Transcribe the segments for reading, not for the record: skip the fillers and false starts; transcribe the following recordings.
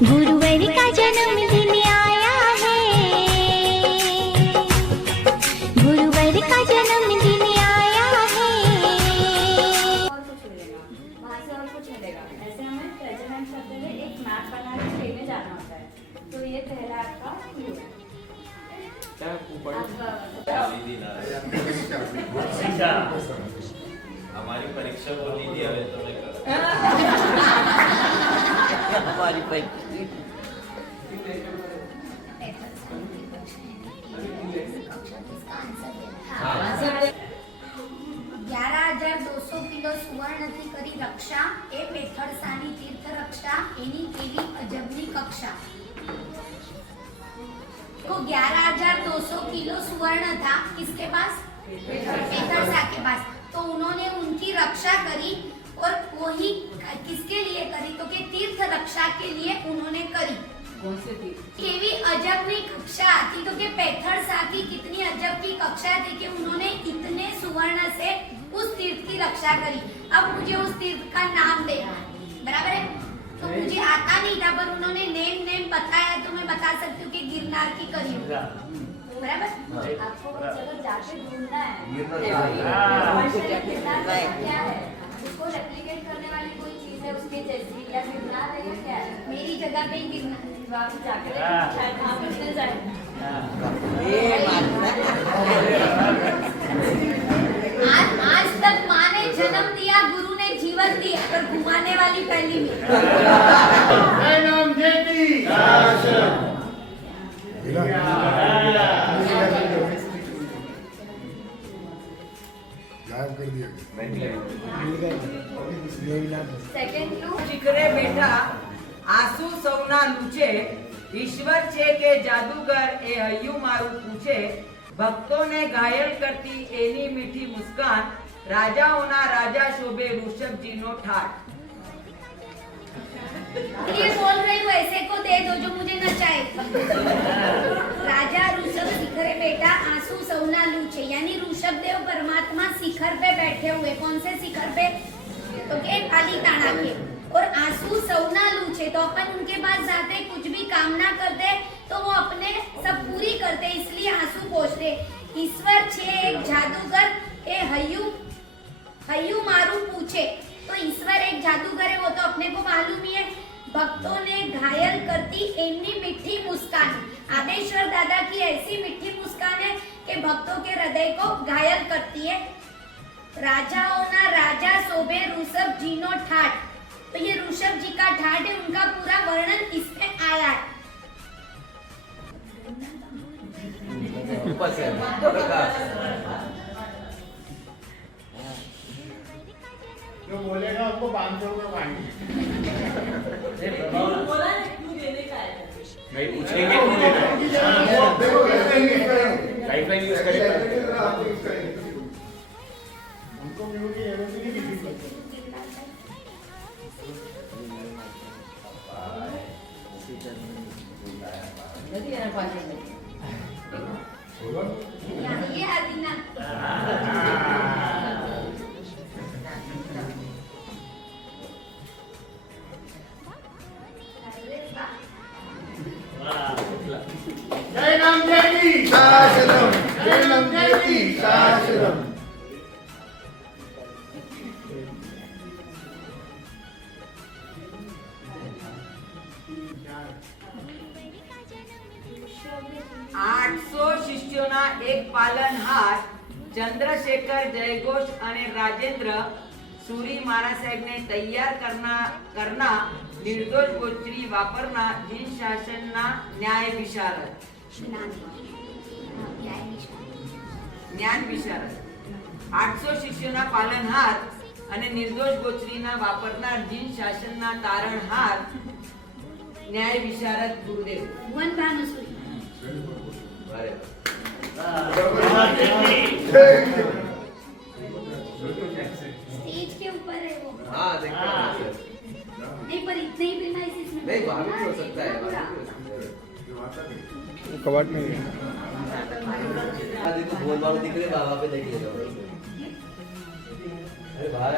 गुरुवर का जन्मदिन आया है, गुरुवर का जन्मदिन आया है। और कुछ मिलेगा वहाँ से, और कुछ मिलेगा। ऐसे हमें प्रेजेंट शब्द में एक मैप बना के लेने जाना होता है। तो ये पहला आपका क्लू है। हमारी परीक्षा वो ली थी अभी तो मैं कर हमारी भाई 11,200 કિલો સુવર્ણથી કરી રક્ષા એ પેથળસાની તીર્થ રક્ષા એની કેવી અજબની કક્ષા। तो 11,200 किलो सुवर्ण था किसके पास? पेथरसा के पास। तो उन्होंने उनकी रक्षा करी और वही किसके लिए करी? तो कि तीर्थ रक्षा के लिए उन्होंने करी। कौन से तीर्थ? केवी अजब की कक्षा थी। तो कि पेथरसा की कितनी अजब की कक्षा थी कि उन्होंने इतने सुवर्ण से उस तीर्थ की रक्षा करी। अब मुझे उस तीर्थ का नाम देना है, बराबर है? तो मुझे आता नहीं था पर उन्होंने नेम बताया तो मैं बता सकती हूँ कि गिरनार की करी, बराबर? आपको वो जगह जाके ढूंढना है। गिरनार क्या है? उसको रेप्लिकेट करने वाली कोई चीज है उसके जैसी, या गिरनार है या क्या है? मेरी जगह पे ही गिरनार। आप जाके शायद वहाँ पर मिल जाए। आज तक माँ ने जन्म दिया, गुरु ने जीवन दिया, पर घुमाने वाली पहली में। गायब कर दिया सेकंड क्लू, શિખરે બેઠા આંસુ સૌના લૂછે ઈશ્વર છે કે જાદુગર એ હૈયું મારું પૂછે ભક્તોને ઘાયલ કરતી એની મીઠી મુસ્કાન રાજાઓના રાજા શોભે ઋષભજીનો ઠાઠ। ये बोल रही हूँ ऐसे को दे दो जो मुझे नचाए। राजा ऋषभ शिखरे बेटा आंसू सौना लूचे, यानी ऋषभ देव परमात्मा शिखर पे बैठे हुए। कौन से शिखर पे? तो के पालीताना के। और आंसू सौना लूचे, तो अपन उनके पास जाते कुछ भी कामना करते तो वो अपने सब पूरी करते, इसलिए आंसू पोंछते। ईश्वर छे एक जादूगर ए हयू मारू पूछे। तो ईश्वर एक जादूगर है, वो तो अपने को मालूम ही है। भक्तों ने घायल करती एमनी मीठी मुस्कान। आदेश्वर दादा की ऐसी मीठी मुस्कान है कि भक्तों के हृदय को घायल करती है। राजाओं ना राजा शोभे ऋषभ जी नो ठाठ। तो ये ऋषभ जी का ठाठ है, उनका पूरा वर्णन इसमें आया है। जो बोलेगा आपको 500 रुपये मांगे। नहीं पूछेंगे क्यों देना है? देखो कैसे लाइफलाइन यूज करेगा। उनको म्यूट की एनर्जी नहीं मिली। નથી એને પાછળ ये आदीना जय राम जय की शासनम, जय राम जय की शासनम। આઠસો શિષ્યોના એક પાલનહાર ચંદ્રશેખર જયઘોષ અને રાજેન્દ્ર સુરી મારા સાહેબને તૈયાર કરના નિર્દોષ ગોચરી વાપરના જીન શાસનના ન્યાય વિશારદ જ્ઞાન વિશારદ 800 શિષ્યોના પાલનહાર અને નિર્દોષ ગોચરીના વાપરનાર જીન શાસનના તારણહાર ન્યાય વિશારદ ગુરુદેવ भुवन भानुसुरी। स्टेज के ऊपर है वो। हाँ देखते हैं। नहीं पर इतने ही बिना इसमें नहीं वहाँ भी हो सकता है, वहाँ भी हो सकता है। कबाट में देखो भोल बाबा दिख रहे, बाबा पे देख लेगा। अरे भाई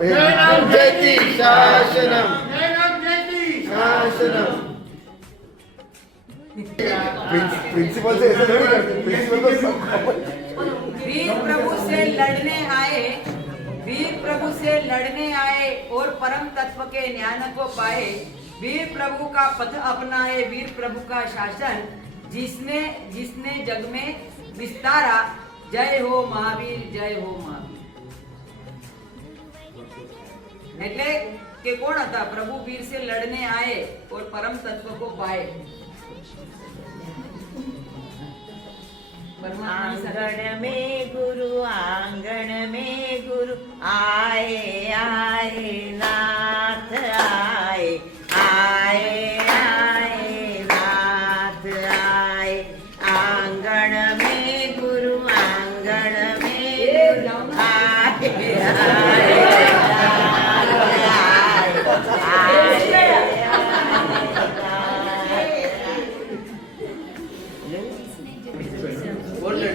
जयनम जयति शासनम जयनम जयति शासनम। प्रिंसिपल से ऐसे थोड़ी करते, प्रिंसिपल को सब वीर प्रभु से लड़ने आए, वीर प्रभु से लड़ने आए और परम तत्व के ज्ञान को पाए। वीर प्रभु का पथ अपनाए, वीर प्रभु का शासन जिसने जिसने जग में विस्तारा। जय हो महावीर, जय हो महावीर। એટલે કે કોણ હતા? પ્રભુ વીર से लड़ने आए और परम तत्व को पाए। आंगन में गुरु, आंगन में गुरु आए आए नाथ आए आए आए नाथ आए। आंगन में गुरु, आंगन में गुरु आए आए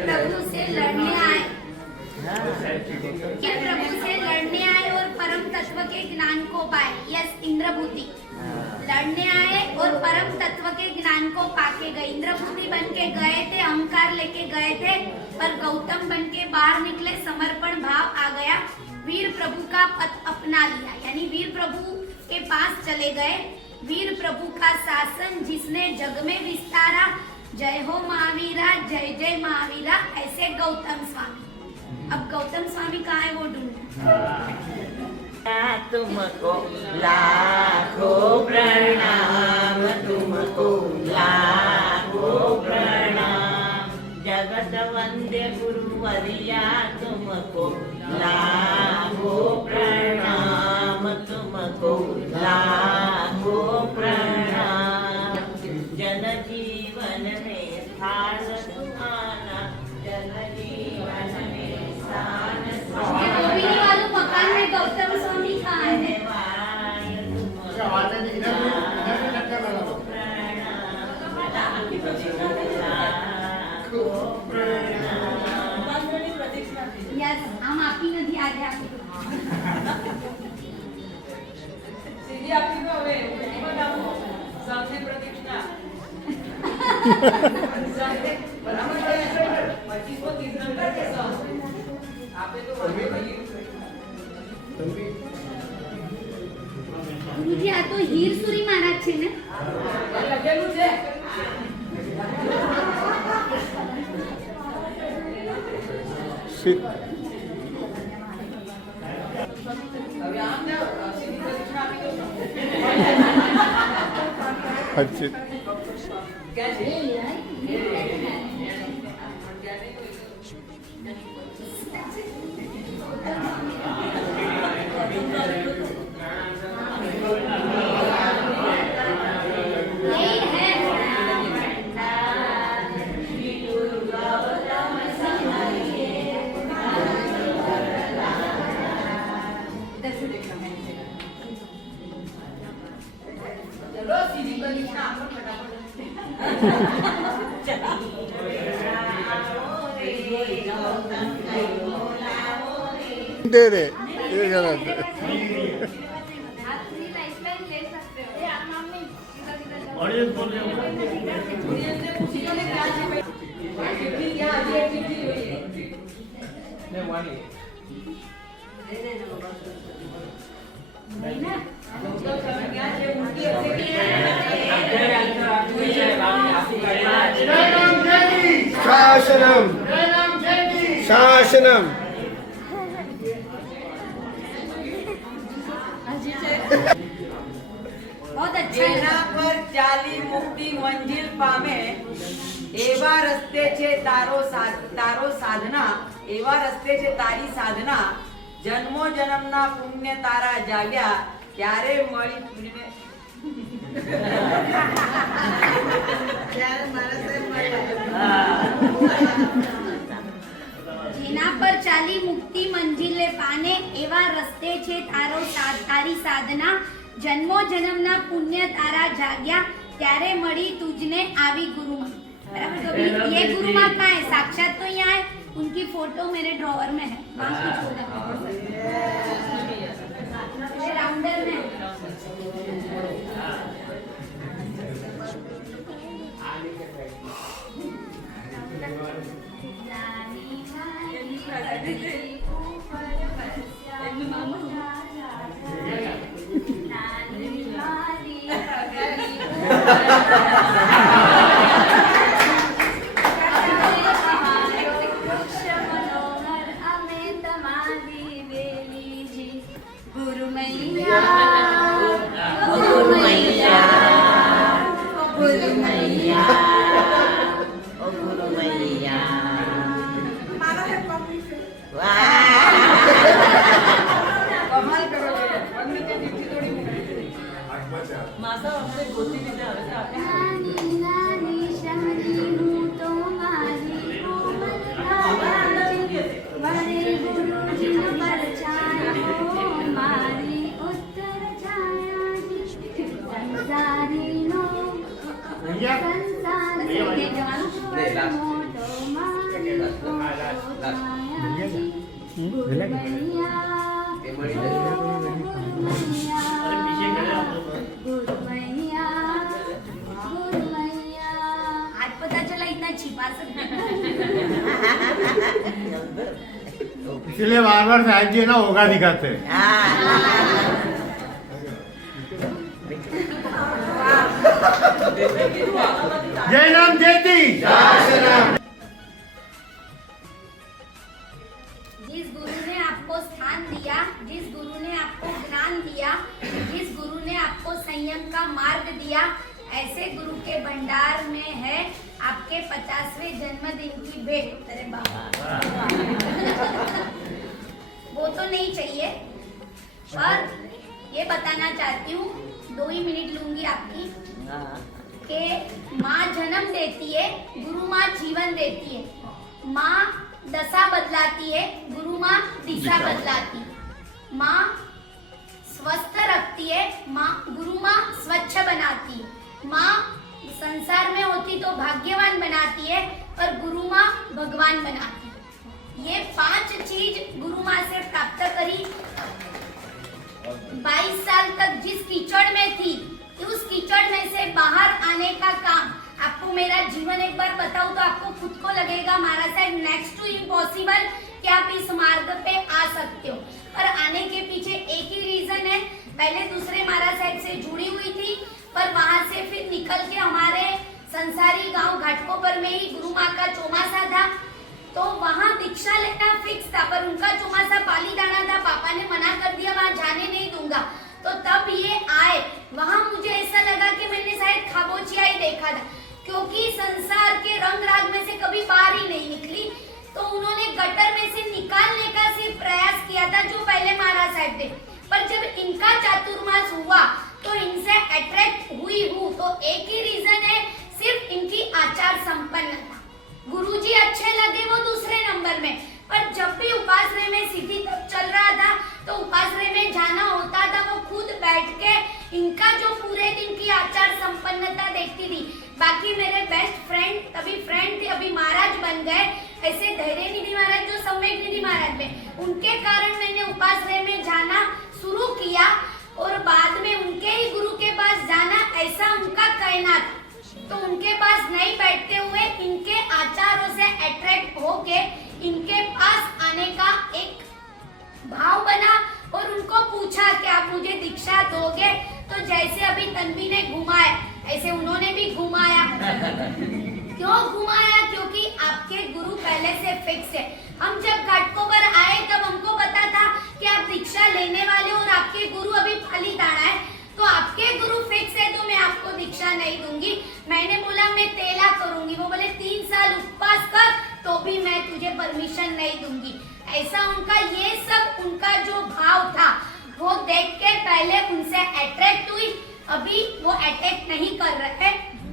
प्रभु से लड़ने आए, कि प्रभु से लड़ने आए और परम तत्व के ज्ञान को पाए। यस, इंद्रभूति लड़ने आए और परम तत्व के ज्ञान को पाके गए। इंद्रभूति बन के गए थे, अहंकार लेके गए थे, पर गौतम बन के बाहर निकले, समर्पण भाव आ गया, वीर प्रभु का पथ अपना लिया, यानी वीर प्रभु के पास चले गए। वीर प्रभु का शासन जिसने जग में विस्तारा। जय हो महावीरा, जय जय महावीरा, ऐसे गौतम स्वामी। अब गौतम स्वामी कहाँ है वो ढूंढना। तुमको लाखों प्रणाम, तुमको लाखों प्रणाम। जगत वंद्य गुरुवरिया तुमको लाखों प्रणाम, तुमको लाखों प्रणाम। जन जीवन में स्थान तुम्हारा, जन जीवन में स्थान गोविंद वालों मकान में गौतम स्वामी कहाँ है? यस, हम आप ही नदी आ गया। सीधी आपकी तो હવે बताओ सामने प्रतीक्षा सामने बराबर है। 2530 नंबर के साथ आपे तो वही ગુરુજી આ તો હીરસુરી મહારાજ છે ને? લખેલું છે। હવે આમ ને સીધી પ્રતીક્ષા આપી દો। क्या છે? चलो सीधी प्रतीक्षा आपको फटाफट दे रे ये गलत है। आप अपनी लाइफलाइन ले सकते हो। ये आप मम्मी ऑडियंस बोल रहे हो। ने पूछी तो ने क्या છે चिट्ठी क्या आज एक चिट्ठी हुई है नहीं वाली नहीं ना? तो समय क्या છે उनकी ऐसे जयनम जयति शासनम जयनम जयति शासनम। बहुत अच्छा જેના है। પર ચાલી મુક્તિ મંજિલ પામે એવા રસ્તે છે તારો સાધના, એવા રસ્તે છે તારી સાધના। જન્મો જન્મના પુણ્ય તારા જાગ્યા ત્યારે મળી તુજને જેના પર ચાલી મુક્તિ મંજિલે પાને એવા રસ્તે છે તારી સાધના। જન્મો જન્મના પુણ્ય તારા જાગ્યા ત્યારે મળી તુજને આવી ગુરુમાં। बराबर? तो अभी ये गुरुमा कहाँ है? साक्षात तो यहाँ है, उनकी फोटो मेरे ड्रॉवर में है। वहाँ कुछ होगा। ये राउंडर में गुरु मैया गुरु मैया गुरु मैया ओ गुरु मैया नानी नानी शहरी हूँ तुम्हारी कोमल धाराजी बड़े गुरुजी पर छाया हो मारी उत्तर छाया जी संसारी नो संसारी मोटो मारी कोमल छाया जी गुरु मैया गुरु मैया गुरु मैया आज पता चला इतना छिपा सकते इसलिए बार बार साहिब जी ना होगा दिखाते हैं। जय नाम जयती जिस गुरु ने आपको स्थान दिया, जिस गुरु ने आपको ज्ञान दिया, जिस गुरु ने आपको संयम का मार्ग दिया, ऐसे गुरु के भंडार में है आपके 50वें जन्मदिन की भेंट। अरे बाबा वो तो नहीं चाहिए, पर ये बताना चाहती हूँ, 2 ही मिनट लूंगी आपकी, कि माँ जन्म देती है, गुरु माँ जीवन देती है। माँ दशा बदलाती है, गुरु माँ दिशा बदलाती है। माँ स्वस्थ रखती है, माँ गुरु माँ स्वच्छ बनाती है। माँ संसार में होती तो भाग्यवान बनाती है, पर गुरु माँ भगवान बनाती है। ये 5 चीज गुरु माँ से प्राप्त करी। 22 साल तक जिस कीचड़ में थी, उस कीचड़ में से बाहर आने का काम, आपको मेरा जीवन एक बार बताऊं तो आपको खुद को लगेगा महाराज साहब नेक्स्ट टू इम्पॉसिबल कि आप इस मार्ग पे आ सकते हो। पर आने के पीछे एक ही रीजन है, पहले दूसरे महाराज साहब से जुड़ी हुई थी, पर वहां से फिर निकल के हमारे संसारी गांव घाटकोपर में ही गुरु माँ का चौमासा था, तो वहां दीक्षा लेना फिक्स था, पर उनका चौमासा पालीताना था, पापा ने मना कर दिया वहां जाने नहीं दूंगा। तो तब ये आए, वहां मुझे ऐसा लगा कि मैंने शायद खाबोचिया ही देखा था, क्योंकि संसार के रंग राग में से कभी बाहर ही नहीं निकली। तो उन्होंने गटर में से निकालने का सिर्फ प्रयास किया था, जो पहले महाराज साहब थे। पर जब इनका चातुर्मास हुआ तो इनसे अट्रैक्ट हुई हूँ, तो एक ही रीजन है, सिर्फ इनकी आचार संपन्नता। गुरुजी अच्छे लगे वो दूसरे नंबर में, पर जब भी उपासरे में सिद्धि तक चल रहा था तो उपासरे में जाना होता था, वो खुद बैठ के इनका जो पूरे दिन की आचार संपन्नता देखती थी। बाकी मेरे बेस्ट फ्रेंड, तभी फ्रेंड थे, अभी महाराज बन गए, ऐसे धैर्य निधि महाराज जो सम्यक निधि महाराज में, उनके कारण मैंने उपासरे में जाना शुरू किया और बाद में उनके ही गुरु के पास जाना, ऐसा उनका कहना था। तो उनके पास नहीं बैठते हुए इनके आचारों से अट्रैक्ट होके इनके पास आने का एक भाव बना और उनको पूछा कि आप मुझे दीक्षा दोगे? तो जैसे अभी तन्वी ने घुमाया, ऐसे उन्होंने भी घुमाया। क्यों घुमाया? क्योंकि आपके गुरु पहले से फिक्स है। हम जब घाटकोपर आए तब हमको पता था कि आप दीक्षा लेने वाले और आपके गुरु अभी पालीताना है, तो आपके गुरु फिक्स है तो मैं आपको दीक्षा नहीं दूंगी। मैंने बोला मैं तेला करूंगी, वो बोले 3 साल उपवास कर तो भी मैं तुझे परमिशन नहीं दूंगी। ऐसा उनका ये सब उनका जो भाव था वो देख के पहले उनसे अट्रैक्ट हुई, अभी वो अटैक नहीं कर रहे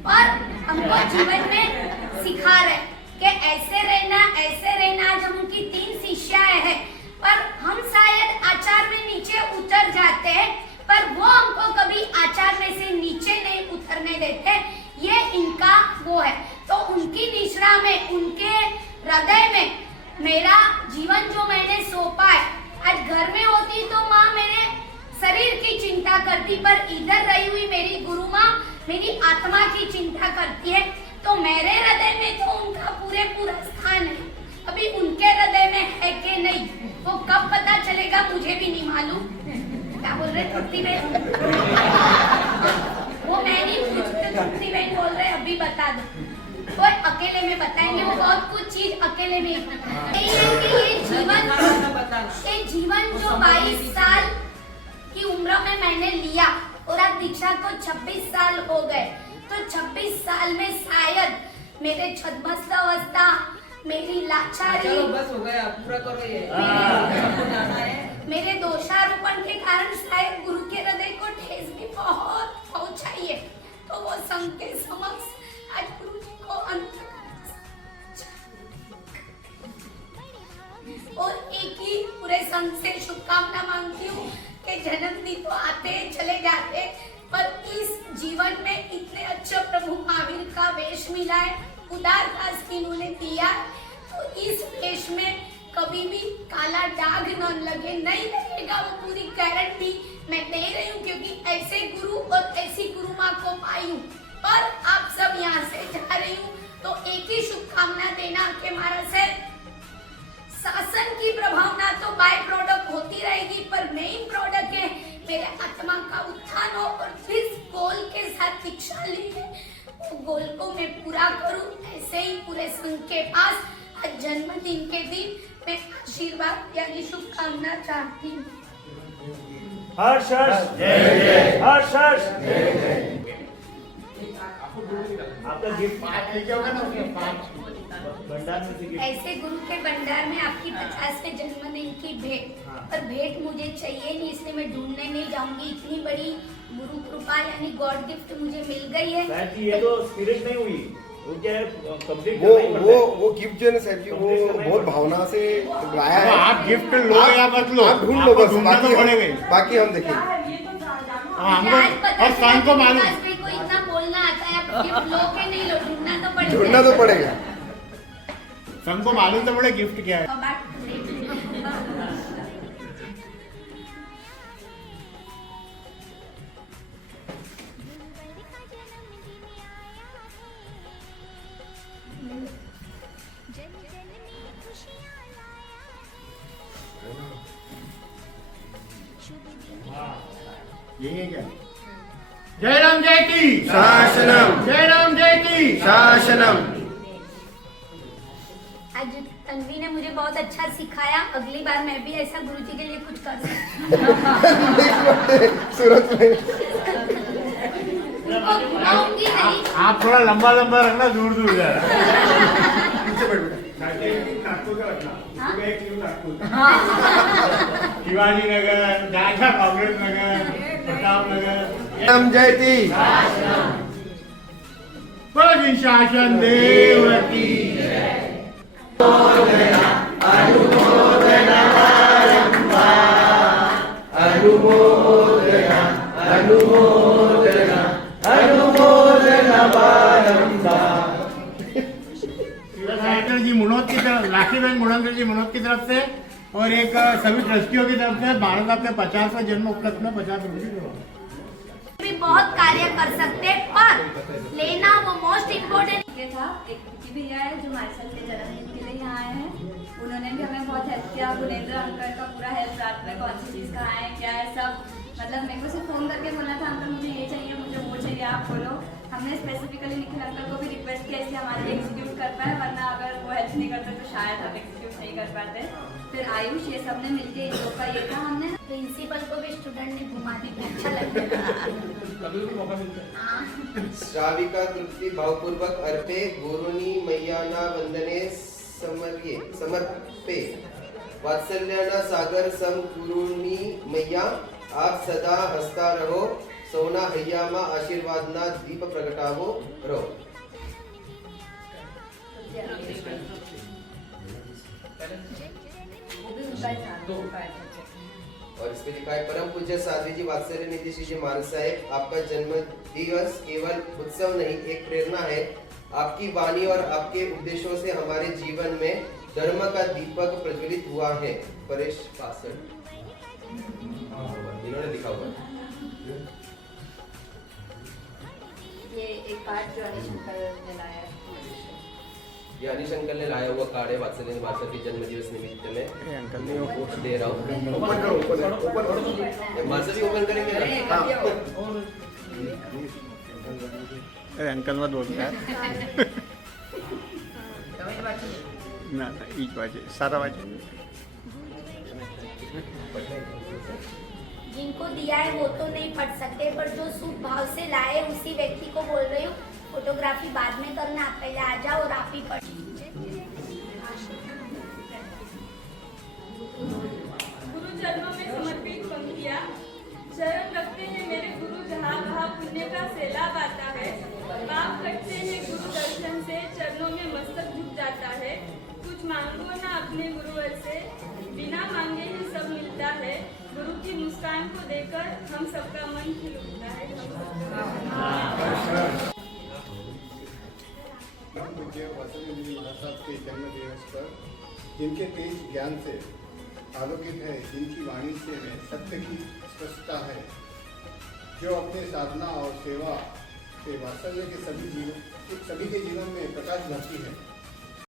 और हमको जीवन में सिखा रहे कि ऐसे रहना ऐसे रहना। आज हम उनकी 3 शिष्याएं हैं, पर हम शायद आचार में नीचे उतर जाते हैं, पर वो हमको कभी आचार में से नीचे नहीं उतरने देते। ये इनका वो है। तो उनकी निश्रा में, उनके हृदय में मेरा जीवन जो मैंने सौंपा है, आज घर में होती तो माँ मेरे शरीर की चिंता करती, पर इधर रही हुई मेरी गुरु माँ मेरी आत्मा की चिंता करती है। तो मेरे हृदय में तो उनका पूरा स्थान है, अभी उनके हृदय में है कि नहीं वो कब पता चलेगा मुझे भी नहीं मालूम। क्या बोल रहे तृप्ति बहन? वो मैं नहीं पूछती, तृप्ति बहन बोल रहे अभी बता दो। वो अकेले में बताएंगे, वो बहुत कुछ चीज अकेले में ये जीवन जो 22 साल की उम्र में मैंने लिया और आज दीक्षा को 26 साल हो गए, तो 26 साल में शायद मेरे छद्मस्त अवस्था, मेरी लाचारी, चलो बस हो गया, पूरा करो ये। मेरे दोषारोपण के कारण शायद गुरु के हृदय को ठेस भी बहुत पहुंचाई है। तो वो संघ के समक्ष आज गुरु जी को और एक ही पूरे संघ से शुभकामना मांगती हूँ कि जन्मदिन तो आते चले जाते, पर इस जीवन में इतने अच्छे प्रभु महावीर का वेश मिला है, उदार दास की इन्होंने दिया, तो इस वेश में कभी भी काला दाग न लगे, नहीं लगेगा, वो पूरी गारंटी मैं दे रही हूँ, क्योंकि ऐसे गुरु और ऐसी गुरु माँ को पाई हूँ। और आप सब यहाँ से जा रही हूँ तो एक ही शुभकामना देना कि महाराज से शासन की प्रभावना तो बाय प्रोडक्ट होती रहेगी, पर मेन प्रोडक्ट है मेरे आत्मा का उत्थान हो और जिस गोल के साथ दीक्षा ली है वो गोल को मैं पूरा करूं। ऐसे ही पूरे संघ के पास आज जन्मदिन के दिन मैं आशीर्वाद यानी शुभकामना चाहती हूँ। हर्ष हर्ष जय जय, हर्ष हर्ष जय जय। आपका गिफ्ट 5 लेके होगा ना, उसमें 5 भंडार में से गिफ्ट। ऐसे गुरु के भंडार में आपकी 50वें जन्मदिन की भेंट, पर भेंट मुझे चाहिए नहीं, इसलिए मैं ढूंढने नहीं जाऊंगी। इतनी बड़ी गुरु कृपा यानी गॉड गिफ्ट मुझे मिल गई है। साहब जी ये तो स्पिरिट नहीं हुई, वो क्या है कंप्लीट वो गिफ्ट जो है ना साहब जी, वो बहुत भावना से लाया है। आप गिफ्ट लो या मत लो, आप ढूंढ लो बस, बाकी हम देखेंगे। और शाम को मालूम को इतना बोलना आता है, आप गिफ्ट लो के नहीं लो, ढूंढना तो पड़ेगा। शाम को मालूम तो पड़े गिफ्ट क्या है। यही है क्या? जय राम जय की शासनम, जय राम जय की शासनम। आज तन्वी ने मुझे बहुत अच्छा सिखाया, अगली बार मैं भी ऐसा गुरुजी के लिए कुछ कर सकती हूँ। सूरत में बुलाऊंगी नहीं। आप थोड़ा लंबा लंबा रखना, दूर दूर जा शिवाजी नगर, दादा कांग्रेस नगर, प्रताप नगर। राम जयती बोलो शासन देव की जी मुनोद की तरफ, लाखीबेन मुनोदकर जी मुनोद की तरफ से और एक सभी ट्रस्टियों की तरफ से भारत साहब के 50वें जन्म उपलक्ष्य में 50 रुपये भी बहुत कार्य कर सकते हैं, पर लेना वो मोस्ट इम्पोर्टेंट ये था। एक जी भैया है जो हमारे साथ के जन्मदिन के लिए यहाँ आए हैं, उन्होंने भी हमें बहुत हेल्प किया। गुनेंद्र अंकल का पूरा हेल्प, रात में कौन सी चीज़ कहाँ है क्या है सब, मतलब मेरे को सिर्फ फ़ोन करके बोलना था अंकल मुझे ये चाहिए, मुझे वो चाहिए, आप बोलो। हमने स्पेसिफिकली निखिल अंकल को भी रिक्वेस्ट किया इसलिए हमारे लिए एग्जीक्यूट कर पाए, वरना अगर वो हेल्प नहीं करते तो शायद हम एग्जीक्यूट नहीं कर पाते। फिर आयुष ये सब ने मिलके इन लोग का ये था, हमने प्रिंसिपल को भी स्टूडेंट ने घुमा दी, अच्छा लगा। श्राविका तृप्ति भावपूर्वक अर्पे गुरुनी मैयाना वंदने समर्पे वात्सल्याना सागर सम गुरुनी मैया आप सदा हसता रहो सौना हय्यामा आशीर्वादना दीप प्रगटावो रहो। और इसमें लिखा है परम पूज्य साध्वी जी वात्सल्य निधि श्री जी महाराज साहेब, आपका जन्म दिवस केवल उत्सव नहीं एक प्रेरणा है। आपकी वाणी और आपके उपदेशों से हमारे जीवन में धर्म का दीपक प्रज्वलित हुआ है। परेश पासर। इन्होंने लिखा हुआ है। ये एक कार्ड जो अनिश अंकल ने लाया है। ये अनिश अंकल ने लाया हुआ कार्ड है वात्सल्य निवासर के जन्म दिवस निमित्त में अंकल ने पोस्ट दे रहा हूँ। ओपन करो, ओपन करो। मास्टर जी ओपन करेंगे ना? अंकल मत बोलता है ना ईच वाजे सारा वाजे जिनको दिया है वो तो नहीं पढ़ सकते, पर जो शुभ भाव से लाए उसी व्यक्ति को बोल रही हूँ। फोटोग्राफी बाद में करना, आप पहले आ जाओ और आप ही पढ़। गुरु चरणों में समर्पित पंक्तियाँ। शरण रखते हैं मेरे गुरु जहाँ वहाँ पुण्य का सैलाब आता है। पाप कटते हैं गुरु दर्शन से, चरणों में मस्तक झुक जाता है। कुछ मांगो ना अपने गुरुवर से, बिना मांगे ही सब मिलता है। गुरु की मुस्कान को देखकर हम सबका मन खिल उठता है। पूज्य वात्सल्य महाराज के जन्म दिवस पर जिनके तेज ज्ञान से आलोकित है, जिनकी वाणी से सत्य की स्पष्टता है, जो अपने साधना और सेवा से वात्सल्य के सभी के जीवन में प्रकाश लाती है,